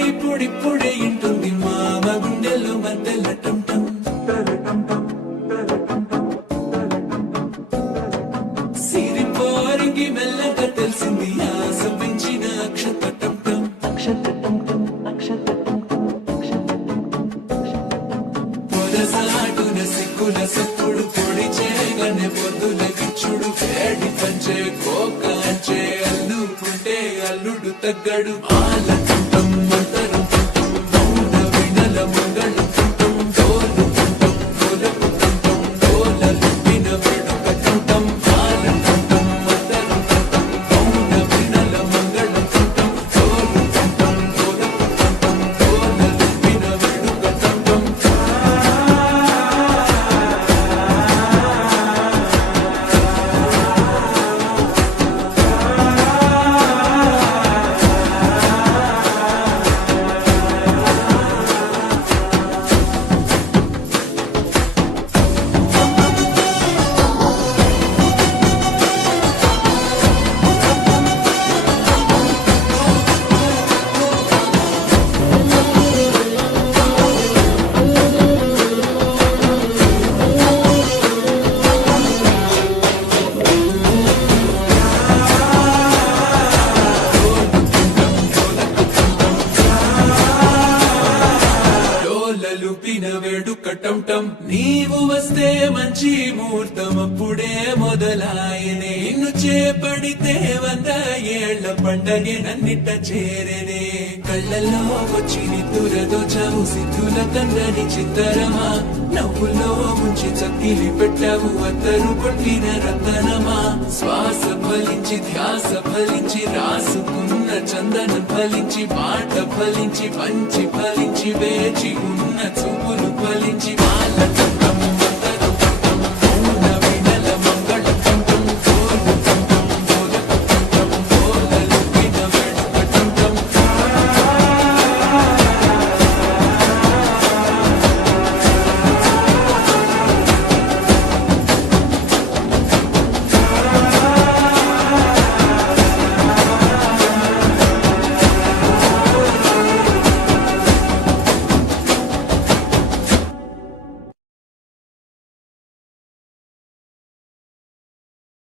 ఇప్పుడిప్పుడే ఇంటుంది మామ గుండెల్లో మధ్యల టంటం సిరిపోరికి మెల్లగా తెలిసింది ఆశ పెంచిన అక్షత టంటం పొదసాటున సిక్కుల సప్పుడు పొడి చేయగానే పొద్దుల గిచ్చుడు వేడి పంచే కోక అంచే అల్లుకుంటే అల్లుడు తగ్గడు ఆల టంటం మంతరం టంటం మౌన వినల మంగళం టంటం డోలు టంటం డోలకు టంటం డోలలు వినబడుక టంటం ఆల టంటం మంతరం టంటం మౌన వినల మంగళం టంటం డోలు టంటం డోలకు టంటం డోలలు వినబడుక టంటం డోలలుపిన వేడుక టంటం నీవు వస్తే మంచి ముహూర్తం అప్పుడే మొదలాయనే నిన్ను చేపడితే 100 ఏళ్ల పండగే నన్నిట చేరేనే కళ్ళల్లో వచ్చి నిద్దురదోచావు సిద్ధుల కందని చిత్తరమా నవ్వుల్లో ముంచి చక్కిలి పెట్టావు అత్తరు కొట్టిన రతనమా శ్వాస ఫలించి ధ్యాస ఫలించి రాసుకున్న చందనం ఫలించి మాట ఫలించి పంచి ఫలించి వేచి ఉన్న చూపులు ఫలించి వాళ్ళ